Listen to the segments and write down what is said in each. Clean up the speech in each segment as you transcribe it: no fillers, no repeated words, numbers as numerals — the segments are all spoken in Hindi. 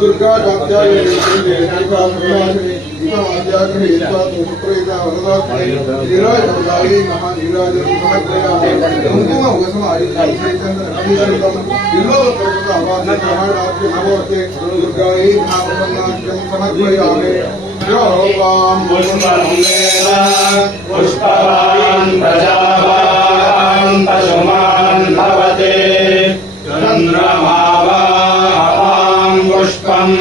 दुर्गा कात्यायनी पुष्पवान् प्रजावान् पशुमान् भवते चन्द्रमावां पुष्पम्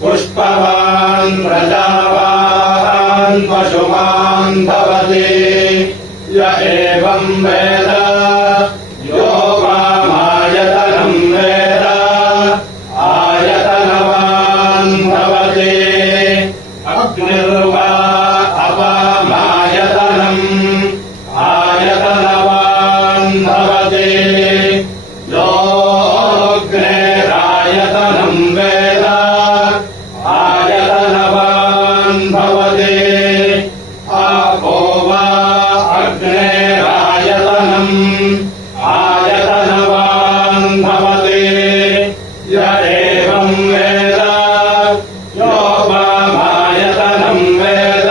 पुष्पवान् प्रजावान् पशुमान् भवते य एवं वेद यो वामायतनं वेद आयतनवान् भवते अग्निर्वा अपामायतनम् आयतनवान् भवते योऽग्नेरायतनं वेद आयतनवान् भवते आपो वा अग्नेरायतनम् आयतनवान् भवते य एवं वेद यो वामायतनं वेद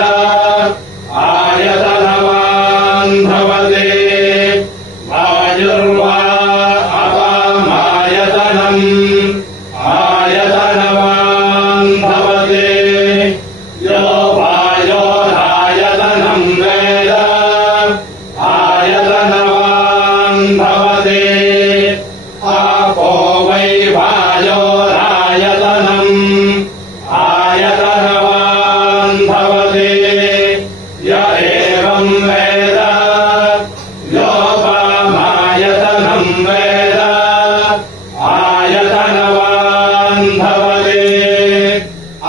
आयतनवान् भवते वायुर्वा अपामायतनम् आयतनवान् भवते यो वायोरायतनं वेद आयतनवान् भवते आपो वै वायोरायतनम् आयतनवान् भवते य एवं वेद यो वामायतनं वेद आयतनवान् भवते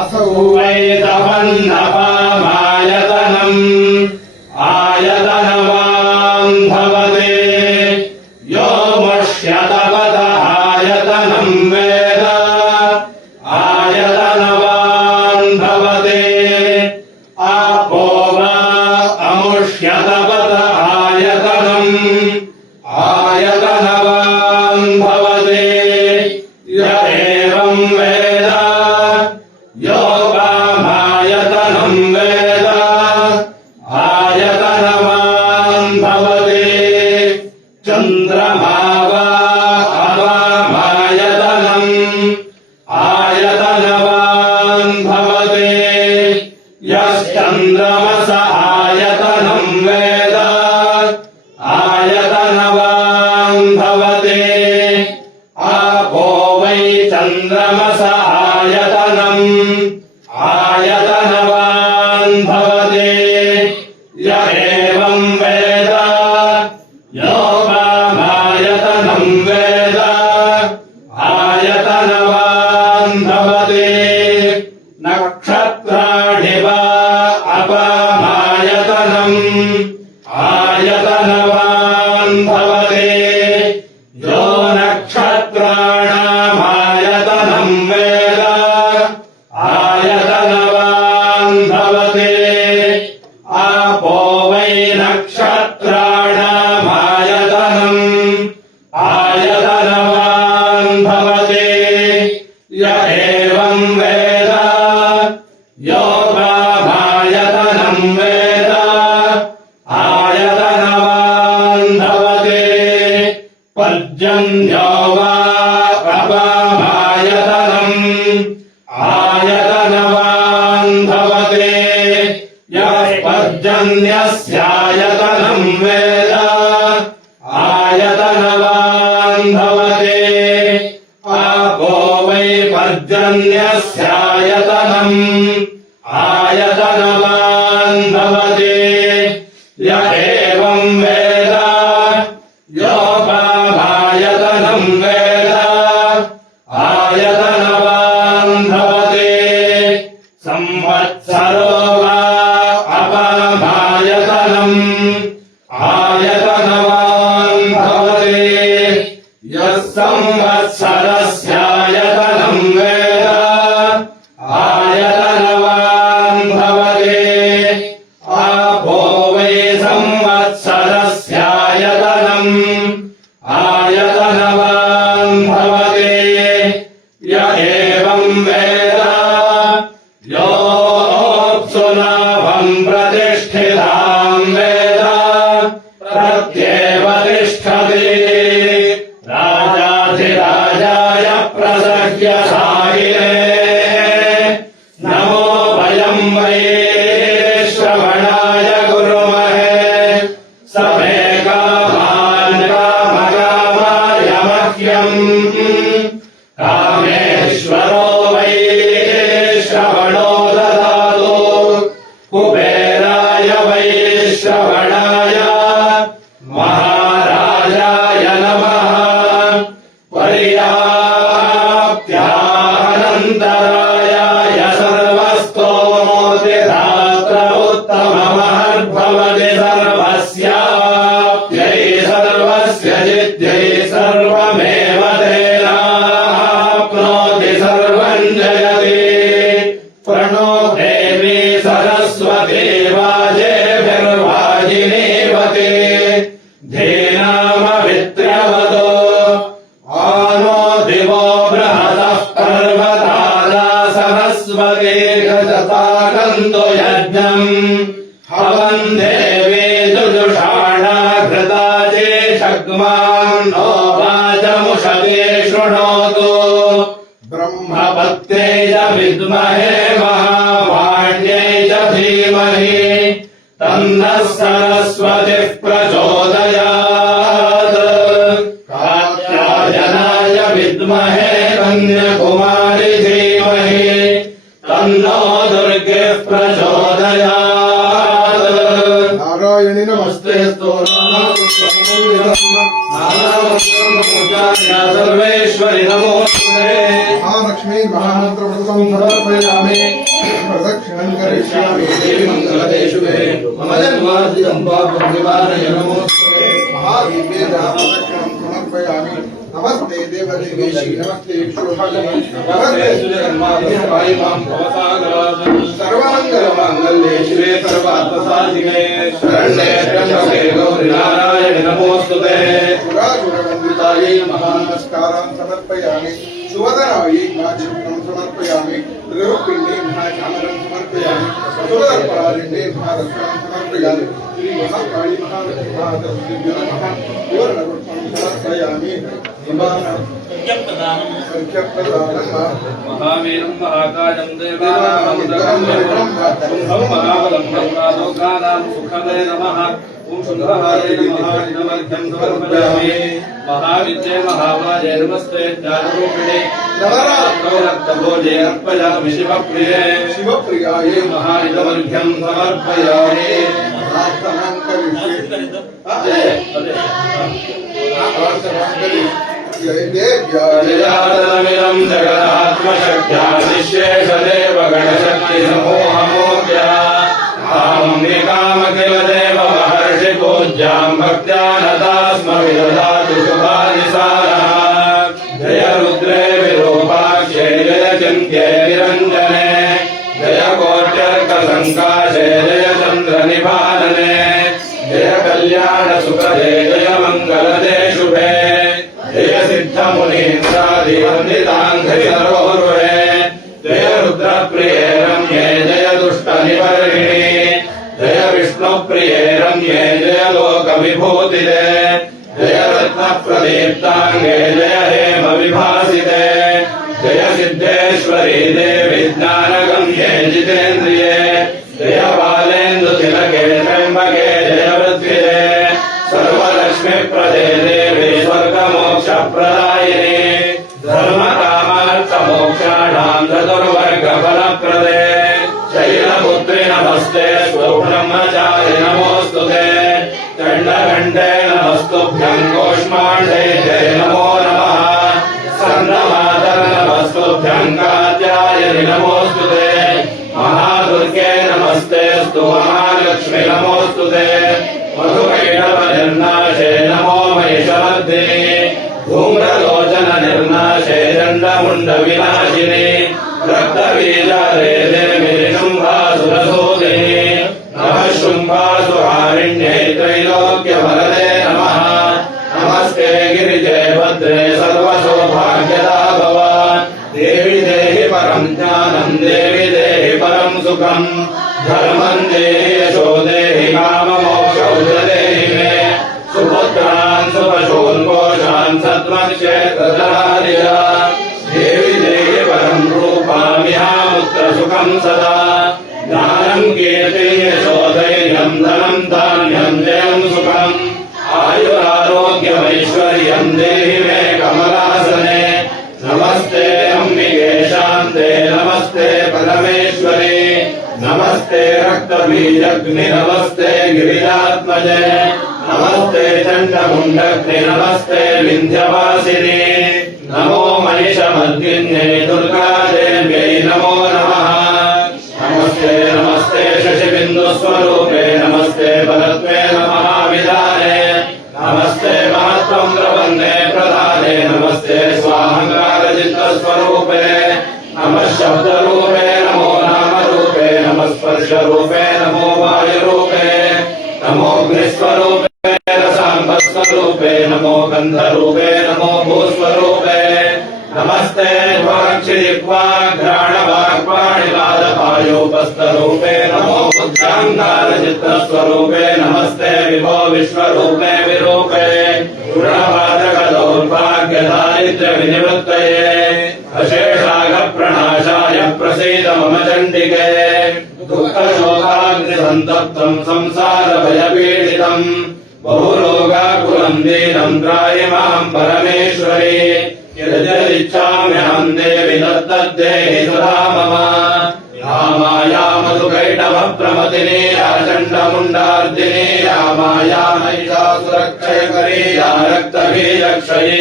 असौ वै तवन्नपामायतनम् आयतनवान् भवते यो मुष्यतपत आयतनं वेद आयतनवान् भवते आपो वा अमुष्यतपत आयतनम् आयतनवान् भवते य एवं वेद यो वामायतनं वेद आयतनवान् भवते चन्द्रमा वा अपामायतनम् आयतनवान् भवते यश्चन्द्रमस आयतनं वेद आयतनवान् भवते आपो वै चन्द्रमस आयतनम् आयतनवान् भवते य एवं वेद यो वामायतनं वेद आयतनवान् भवते नक्षत्राणि वा अपामायतनम् आयतनवान् भवते यो नक्षत्राणामायतनं वेद आयतनवान् भवते आपो वै नक्षत्राणामायतनम् आयतनवान् भवते य एवं वेद यो वामायतनं वेद आयतनवान् भवते पर्जन्यो वा अपामायतनम् आयतनवान् भवते यः पर्जन्यस्यायतनं वेद आयतनवान् भवते आपो वै पर्जन्यस्यायतनम् आयतनवान् भवते य एवं वेद यो वामायतनं वेद आयतनवान् भवते संवत्सरो वा अपामायतनम् वेद प्रत्येव तिष्ठति राजाधिराजाय प्रसह्यसायिने नमो वयं वै श्रवणाय गुरुमहे समे कामान् कामकामाय मह्यम् कामेश्वरो वै श्रवणो ददातु कुबेराय वै श्रवणाय महाराजाय नमः पर्याप्त्यानन्तरायाय सर्वस्तोमोतिधात्र उत्तममहद्भवति सर्वस्याप्त्यै सर्वस्य सिद्ध्यै सर्वमेव तेनाप्नोति सर्वं जयति प्रणो देवी सरस्वती वाजेभिर्वाजिनीवती धीनामवित्र्यवतो आनो दिवो बृहतः पर्वतादा सरस्वती गजताकन्दो यज्ञम् हवन् देवी जुजुषाणा घृता चेषग्मान्नो वाचमुषते शृणोतु ब्रह्मपत्यै च विद्महे महावाण्यै च धीमहि तन्नः सरस्वतिः प्रचोदयात् कात्यायनाय विद्महे कन्याकुमारी धीमहि तन्नो दुर्गे प्रचोदयात् नारायणि नमस्ते सर्वेश्वरि नमोस्तुते महालक्ष्मी महामंत्र समर्पयामि प्रदक्षिणं करिष्यामि देवी मंगलदेषु मम जन्मार्जितं पापं निवारय नमोस्तुते महादीपे प्रदक्षिणं समर्पयामि नमस्ते देवदेवेशी नमस्ते विष्णुभगवन् नमस्ते सुजगन्माधवाय मां भवसागराजन् सर्वमङ्गलमाङ्गल्ये शिवे सर्वार्थसाधिके शरण्ये त्र्यम्बके गौरि नारायणि नमोस्तुते सुरासुरवन्दितायै महानमस्कारान् समर्पयामि सुवदनायै माचित्रं समर्पयामि त्रिरूपिण्यै महाचामरं समर्पयामि सुरदर्पणालिन्ये महारत्नं समर्पयामि श्री महाकाली महालक्ष्मी महासरस्वती नमः विवरणपुष्पं समर्पयामि संख्यप्रदानं महावीरं महाकायं देवानां शुंभं महाबलं ब्रह्मलोकानां सुखदे नमः ओं सुंदराय नमः नमः समर्पयामि महाविद्ये महामाये नमस्ते ज्ञानरूपिणे नवरात्रौरक्तभोजे अर्पयामि शिवप्रिये शिवप्रियायै महानिदमर्घ्यं समर्पयामि प्रार्थनां करिष्ये जयातनमिदं जगदात्मशक्त्या निःशेषदेव गणशक्तिसमूहमूर्त्या कामकिल महर्षि पूज्यां भक्त्या नतास्म विदधातु शुभानिसारः जय रुद्रे विरूपाक्षे जय चिन्त्ये निरञ्जने जय कोट्यर्कसङ्काशे जय चन्द्रनिभानने जय कल्याण सुखदे जय मङ्गलदे शुभे जय सिद्धमुनीन्द्रादिवन्दिताङ्घ्रिसरोरुहे जय रुद्रप्रिये रम्ये जय दुष्टनिवर्हिणि जय विष्णुप्रिये रम्ये जय लोकविभूतिदे जय रत्नप्रदीप्ताङ्गे जय हेमविभासिते जय सिद्धेश्वरी देवी ज्ञानगम्ये जितेन्द्रिये जय बालेन्दुतिलके त्र्यम्बके जय वृद्धिदे सर्वलक्ष्मीप्रदे देवी स्वर्गमोक्षप्रदायिनी धर्मकामार्थमोक्षाणां चतुर्वर्गफलप्रदे शैलपुत्रि नमस्ते ब्रह्मचारि नमोऽस्तुते चण्डघण्टे नमस्तुभ्यं कूष्माण्डे जय नमो नमः स्कन्दमातर नमस्तुभ्यं कात्यायनि नमोऽस्तुते महादुर्गे नमस्तेऽस्तु महालक्ष्मी नमोऽस्तुते मधुकैटभनिर्नाशे नमो महिषमर्दिनि धूम्रलोचन निर्नाशे दण्डमुण्डविनाशिनि रक्तबीजारे देवि शुम्भासुरसूदिनि नमः शुम्भासुहारिण्यै त्रैलोक्यवरदे नमः नमस्ते गिरिजे भद्रे सर्वसौभाग्यदा भवान् देवि देहि परं ज्ञानं देवि देहि परं सुखं धर्मं देहि यशो देहि काममो सर्वं सदा ज्ञानं कीर्तिं यशोधैर्यं धनं धान्यं जयं सुखम् आयुरारोग्यमैश्वर्यं देहि मे कमलासने नमस्ते अम्बिके शान्ते नमस्ते परमेश्वरी नमस्ते रक्तबीजग्नि नमस्ते गिरिजात्मजे नमस्ते चण्डमुण्डग्नि नमस्ते विन्ध्यवासिनी नमो महिषमर्दिन्ये दुर्गादेव्यै नमो नमः नमस्ते नमस्ते शशिबिन्दुस्वरूपे नमस्ते परत्वे नमः विदाने नमस्ते महत्त्वं प्रपन्ने प्रदाने नमस्ते स्वाहङ्कारचित्तस्वरूपे नमः शब्दरूपे नमो नामरूपे नमः स्पर्शरूपे नमो वायुरूपे नमो अग्निस्वरूपे रसाम्बस्वरूपे नमो गन्धरूपे नमो भूस्वरूपे नमस्ते ध्वाक्षिदिक्वाघ्राणवाक्पाणिपादपायोपस्थरूपे नमो बुद्ध्याङ्गारचित्तस्वरूपे नमस्ते विभो विश्वरूपे विरूपे गुणबाधकदौर्भाग्यदारिद्र्यविनिवृत्तये अशेषाघप्रणाशाय प्रसीद मम चण्डिके दुःखशोकाग्निसन्तप्तं संसारभयपीडितम् बहुरोगाकुलं दीनं त्राहि मां परमेश्वरी यदिच्छाम्यहं देवि तद्देहि सदा मम या माया मधुकैटभप्रमतिनी या चण्डमुण्डार्दिनी या माया महिषासुरक्षयकरी या रक्तबीजक्षयी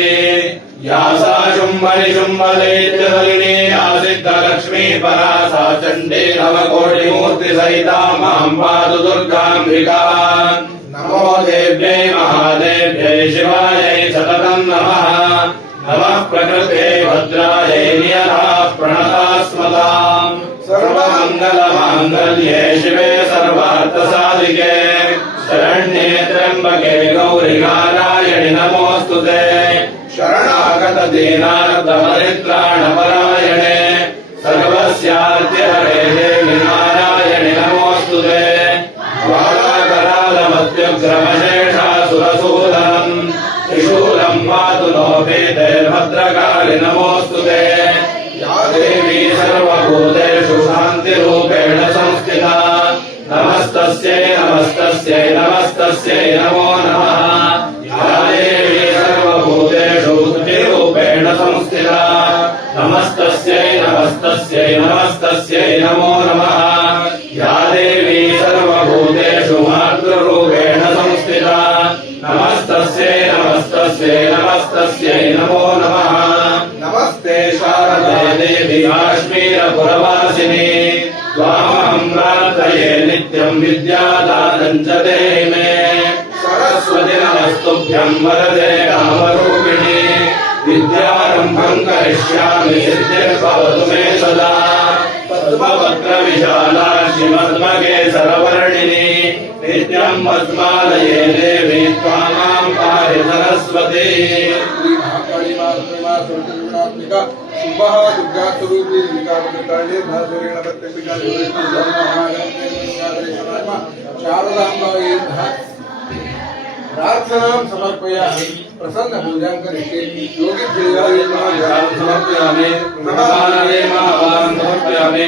या सा शुम्भनिशुम्भदैत्यदलिनी या सिद्धलक्ष्मी परा सा चण्डी नवकोटिमूर्तिसहिता मां पातु दुर्गाम्बिका नमो देव्यै महादेव्यै शिवायै सततं नमः नमः प्रकृते भद्रायै नियता प्रणता स्मताम् सर्वमङ्गलमाङ्गल्ये शिवे सर्वार्थसाधिके शरण्ये त्र्यम्बके गौरि नारायणि नमोऽस्तुते शरणागत दीनार्तपरित्राणपरायणे सर्वस्यार्त्यहरे देवि नारायणि नमोऽस्तुते बालाकरालमत्युग्रमशेषासुरसूदनम् त्रिशूलम् पातु नो वेदे भद्रकालि नमोऽस्तुते या देवी सर्वभूतेषु शान्तिरूपेण संस्थिता नमस्तस्यै नमस्तस्यै नमस्तस्यै नमो नमः या देवी सर्वभूतेषु बुद्धिरूपेण संस्थिता नमस्तस्यै नमस्तस्यै नमस्तस्यै नमो नमः या देवी सर्वभूतेषु मातृरूपेण संस्थिता नमस्तस्यै नमस्तस्यै नमस्तस्यै नमो नमः नमस्ते शारदे देवी काश्मीरपुरवासिनी त्वामहं प्रार्थये नित्यं विद्यादानं च देहि मे सरस्वती नमस्तुभ्यं वरदे कामरूपिणी विद्यारम्भं करिष्यामि सिद्धिर्भवतु मे सदा पद्मपत्रविशालाक्षि पद्मकेसरवर्णिनि नित्यं पद्मालये देवी त्वामां पाहि सरस्वती श्री महाकाली मातृमा सुरक्षिगुणात्मिका शुभः दुर्गा स्वरूपी विकासकाले भासुरेण प्रत्यपिका शारदाम्बायै प्रार्थनां समर्पयामि प्रसन्न पूजां करिष्ये योगी समर्पयामि नमः समर्पयामि